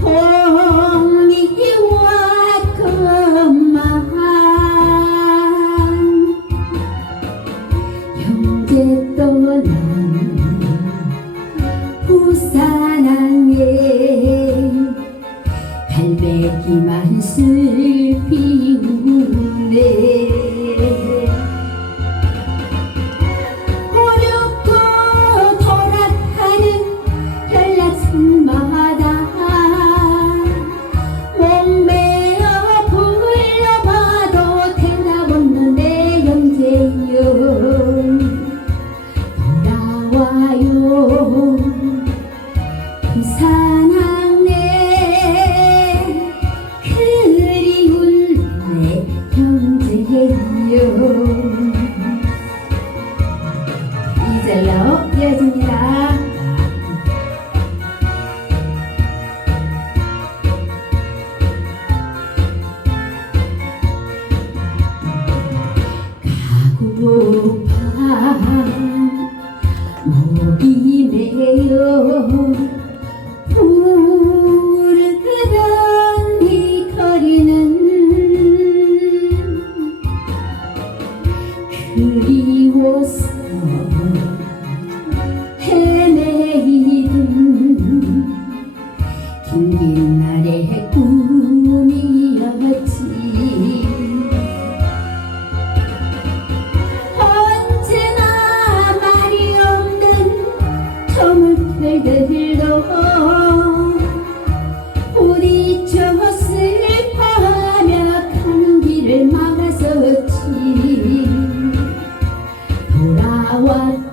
봄이와 그만 형제 떠난 부산항에 갈매기만 슬 돌아와요 부산항내 그리운 내 형제여 이절로 이어집니다. 그리워서 헤매이던 긴긴 날의 꿈 I was